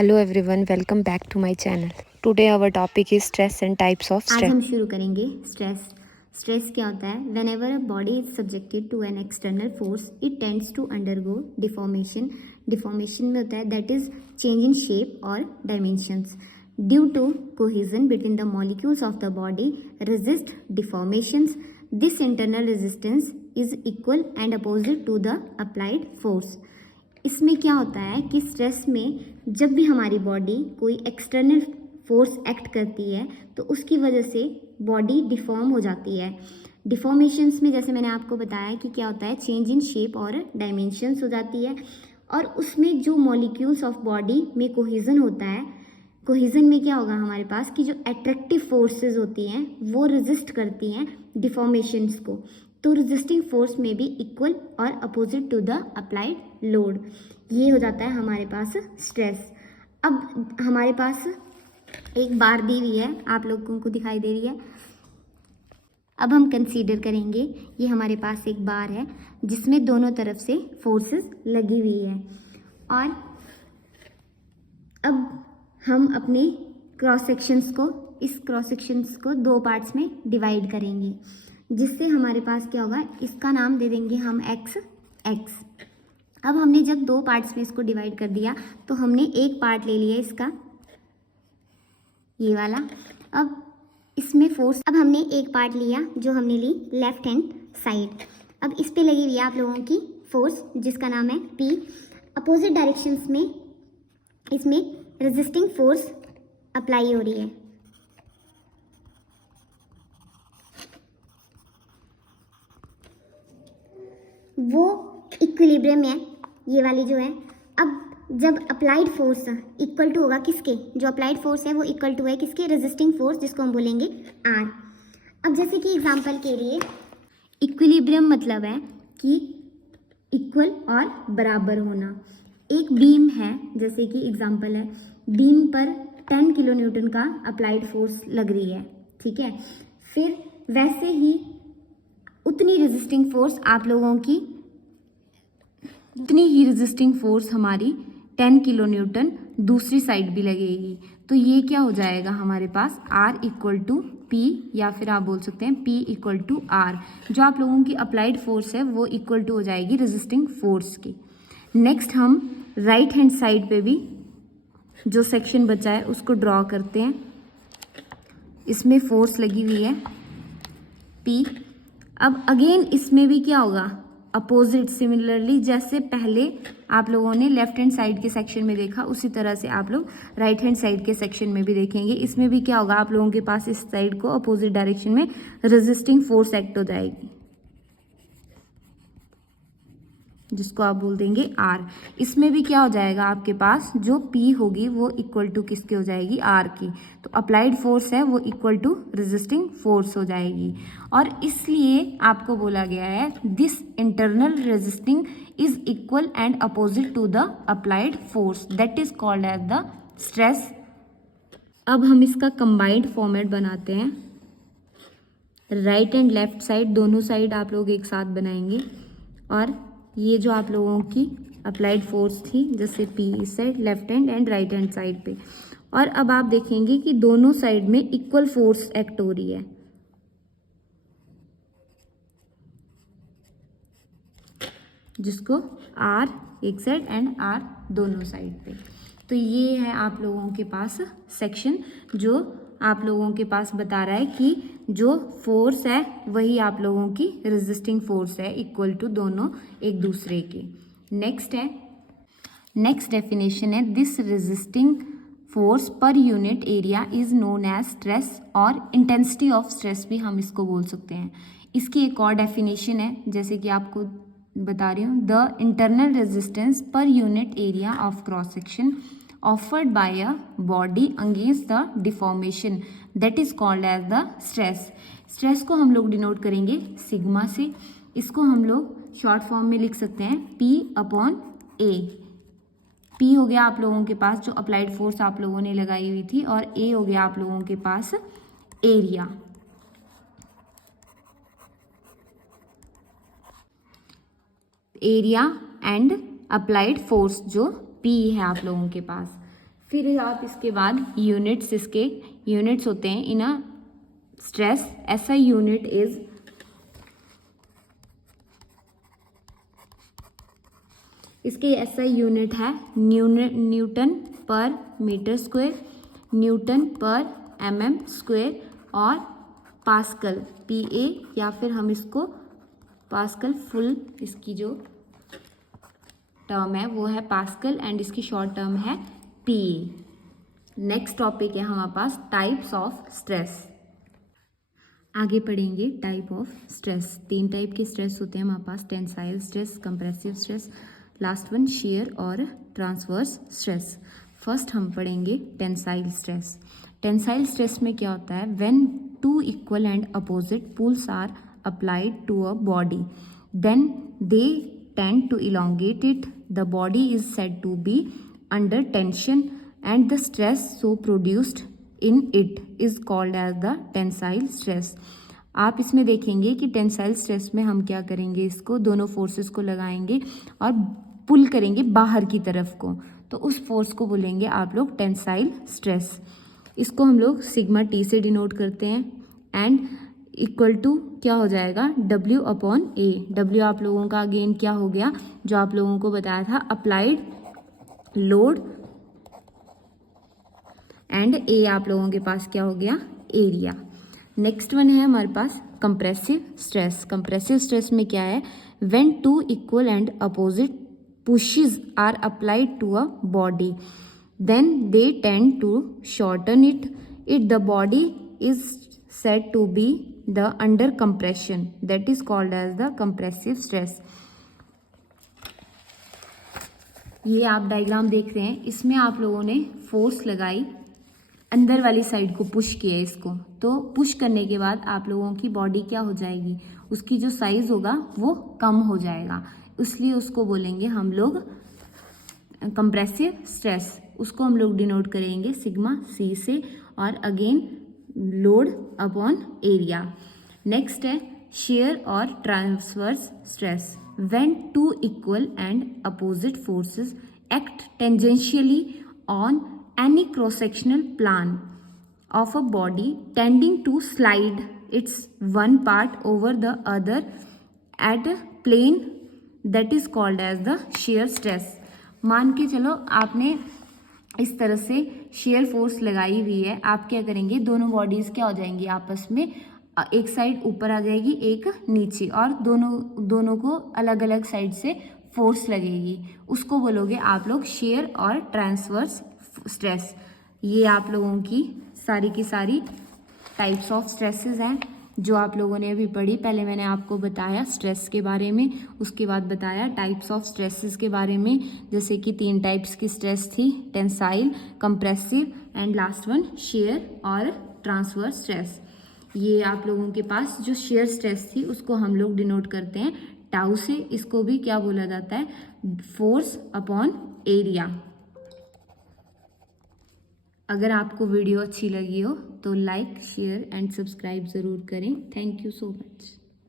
Hello everyone, welcome back to my channel. Today our topic is stress and types of आज stress. हम शुरू करेंगे stress क्या होता है? whenever a body is subjected to an external force it tends to undergo deformation में होता है that is change in shape or dimensions due to cohesion between the molecules of the body resist deformations. This internal resistance is equal and opposite to the applied force. इसमें क्या होता है कि stress में जब भी हमारी बॉडी कोई एक्सटर्नल फोर्स एक्ट करती है तो उसकी वजह से बॉडी डिफॉर्म हो जाती है. डिफॉर्मेशंस में जैसे मैंने आपको बताया कि क्या होता है, चेंज इन शेप और डायमेंशंस हो जाती है. और उसमें जो मॉलिक्यूल्स ऑफ बॉडी में कोहेजन होता है, कोहेजन में क्या होगा हमारे पास कि जो अट्रैक्टिव फोर्सेस होती हैं वो रेजिस्ट करती हैं डिफॉर्मेशंस को. तो रेजिस्टिंग फोर्स में भी इक्वल और opposite to the applied load. ये हो जाता है हमारे पास स्ट्रेस. अब हमारे पास एक बार दी हुई है, आप लोगों को दिखाई दे रही है. अब हम कंसीडर करेंगे ये हमारे पास एक बार है जिसमें दोनों तरफ से फोर्सेस लगी हुई है. और अब हम अपने क्रॉस सेक्शंस को दो पार्ट्स में डिवाइड करेंगे, जिससे हमारे पास क्या होगा, इसका नाम दे देंगे हम एक्स. अब हमने जब दो पार्ट्स में इसको डिवाइड कर दिया तो हमने एक पार्ट ले लिया इसका, ये वाला. अब इसमें फोर्स, अब हमने एक पार्ट लिया जो हमने ली लेफ्ट हैंड साइड. अब इस पे लगी हुई है आप लोगों की फोर्स जिसका नाम है पी. अपोजिट डायरेक्शंस में इसमें रेजिस्टिंग फोर्स अप्लाई हो रही है. वो इक्विलिब्रियम है ये वाली जो है. अब जब अप्लाइड फोर्स इक्वल टू होगा किसके, जो अप्लाइड फोर्स है वो इक्वल टू है किसके, रेजिस्टिंग फोर्स, जिसको हम बोलेंगे आर. अब जैसे कि एग्जांपल के लिए इक्विलिब्रियम मतलब है कि इक्वल और बराबर होना. एक बीम है, जैसे कि एग्जांपल है, बीम पर 10 किलो न्यूटन का अप्लाइड फोर्स लग रही है, ठीक है. फिर वैसे ही उतनी रेजिस्टिंग फोर्स आप लोगों की, उतनी ही रेजिस्टिंग फोर्स हमारी 10 किलो न्यूटन दूसरी साइड भी लगेगी. तो ये क्या हो जाएगा हमारे पास, R इक्वल टू पी, या फिर आप बोल सकते हैं P इक्वल टू R. जो आप लोगों की अप्लाइड फोर्स है वो इक्वल टू हो जाएगी रेजिस्टिंग फोर्स की. नेक्स्ट हम राइट हैंड साइड पे भी जो सेक्शन बचा है उसको ड्रॉ करते हैं. इसमें फोर्स लगी हुई है P. अब अगेन इसमें भी क्या होगा, अपोजिट. सिमिलरली जैसे पहले आप लोगों ने लेफ्ट हैंड साइड के सेक्शन में देखा उसी तरह से आप लोग राइट हैंड साइड के सेक्शन में भी देखेंगे. इसमें भी क्या होगा, आप लोगों के पास इस साइड को अपोजिट डायरेक्शन में रेजिस्टिंग फोर्स एक्ट हो जाएगी, जिसको आप बोल देंगे R. इसमें भी क्या हो जाएगा, आपके पास जो P होगी वो इक्वल टू किसके हो जाएगी, R की. तो अप्लाइड फोर्स है वो इक्वल टू रेजिस्टिंग फोर्स हो जाएगी. और इसलिए आपको बोला गया है this internal resisting is equal and opposite to the applied force, that is called as the stress. अब हम इसका कंबाइंड फॉर्मेट बनाते हैं. राइट एंड लेफ्ट साइड, दोनों साइड आप लोग एक साथ बनाएंगे. और ये जो आप लोगों की अप्लाइड फोर्स थी, जैसे P इस side left hand and right hand side पे. और अब आप देखेंगे कि दोनों साइड में इक्वल फोर्स एक्ट हो रही है, जिसको R एक साइड एंड R दोनों साइड पे. तो ये है आप लोगों के पास सेक्शन जो आप लोगों के पास बता रहा है कि जो फोर्स है वही आप लोगों की रेजिस्टिंग फोर्स है, इक्वल टू दोनों एक दूसरे के. नेक्स्ट डेफिनेशन है दिस रेजिस्टिंग फोर्स पर unit area is known as stress, और इंटेंसिटी ऑफ स्ट्रेस भी हम इसको बोल सकते हैं. इसकी एक और डेफिनेशन है, जैसे कि आपको बता रही हूँ, द इंटरनल रेजिस्टेंस पर unit area of cross section offered by a body against the deformation that is called as the stress. Stress को हम लोग डिनोट करेंगे सिग्मा से. इसको हम लोग शॉर्ट फॉर्म में लिख सकते हैं P अपॉन A. P हो गया आप लोगों के पास जो अप्लाइड फोर्स आप लोगों ने लगाई हुई थी, और A हो गया आप लोगों के पास एरिया एंड अप्लाइड फोर्स जो P है आप लोगों के पास. फिर आप इसके बाद यूनिट्स, इसके यूनिट्स होते हैं इन अ स्ट्रेस। ऐसा यूनिट इज इसके ऐसा यूनिट है न्यूटन पर मीटर स्क्वायर, न्यूटन पर mm स्क्वायर और पास्कल PA, या फिर हम इसको पास्कल फुल, इसकी जो टर्म है वो है पास्कल एंड इसकी शॉर्ट टर्म है PA। नेक्स्ट टॉपिक है हमारे पास टाइप्स ऑफ स्ट्रेस। आगे पढ़ेंगे टाइप ऑफ स्ट्रेस। 3 टाइप के स्ट्रेस होते हैं हमारे पास, tensile stress, compressive stress, last one shear और ट्रांसवर्स स्ट्रेस। फर्स्ट हम पढ़ेंगे टेंसाइल स्ट्रेस। टेंसाइल स्ट्रेस में क्या होता है, when 2 equal and opposite pulls are applied to a body then they tend to elongate it, the body is said to be under tension and the stress so produced in it is called as the tensile stress. आप इसमें देखेंगे कि tensile stress में हम क्या करेंगे, इसको दोनों फोर्सेस को लगाएंगे और पुल करेंगे बाहर की तरफ को, तो उस फोर्स को बोलेंगे आप लोग टेंसाइल स्ट्रेस। इसको हम लोग सिग्मा T से डिनोट करते हैं एंड इक्वल टू क्या हो जाएगा, W/A। W आप लोगों का अगेन क्या हो गया, जो आप लोगों को बताया था अप्लाइड लोड, एंड A आप लोगों के पास क्या हो गया, एरिया। नेक्स्ट वन है हमारे पास कंप्रेसिव स्ट्रेस। कंप्रेसिव स्ट्रेस में क्या है, when 2 equal and opposite pushes are applied to a body then they tend to shorten it the body is said to be the under compression, that is called as the compressive stress। ये आप diagram देख रहे हैं, इसमें आप लोगों ने force लगाई, अंदर वाली साइड को पुश किया इसको, तो पुश करने के बाद आप लोगों की बॉडी क्या हो जाएगी, उसकी जो साइज होगा वो कम हो जाएगा, इसलिए उसको बोलेंगे हम लोग कंप्रेसिव स्ट्रेस। उसको हम लोग डिनोट करेंगे सिग्मा C से और again load upon area. Next है शेयर और transverse stress. When 2 equal and opposite forces act tangentially on any cross-sectional plan of a body tending to slide its one part over the other at a plane, that is called as the shear stress। मान के चलो आपने इस तरह से shear force लगाई हुई है, आप क्या करेंगे, दोनों बॉडीज क्या हो जाएंगी आपस में, एक साइड ऊपर आ जाएगी एक नीचे, और दोनों को अलग अलग साइड से फोर्स लगेगी, उसको बोलोगे आप लोग शेयर और ट्रांसवर्स स्ट्रेस। ये आप लोगों की सारी टाइप्स ऑफ स्ट्रेसेस हैं जो आप लोगों ने अभी पढ़ी। पहले मैंने आपको बताया स्ट्रेस के बारे में, उसके बाद बताया टाइप्स ऑफ स्ट्रेसेस के बारे में, जैसे कि 3 टाइप्स की स्ट्रेस थी, tensile, compressive and last one shear और ट्रांसवर्स स्ट्रेस। ये आप लोगों के पास जो शेयर स्ट्रेस थी उसको हम लोग डिनोट करते हैं टाउ से, इसको भी क्या बोला जाता है, फोर्स अपॉन एरिया। अगर आपको वीडियो अच्छी लगी हो तो लाइक, शेयर एंड सब्सक्राइब ज़रूर करें। Thank you so much.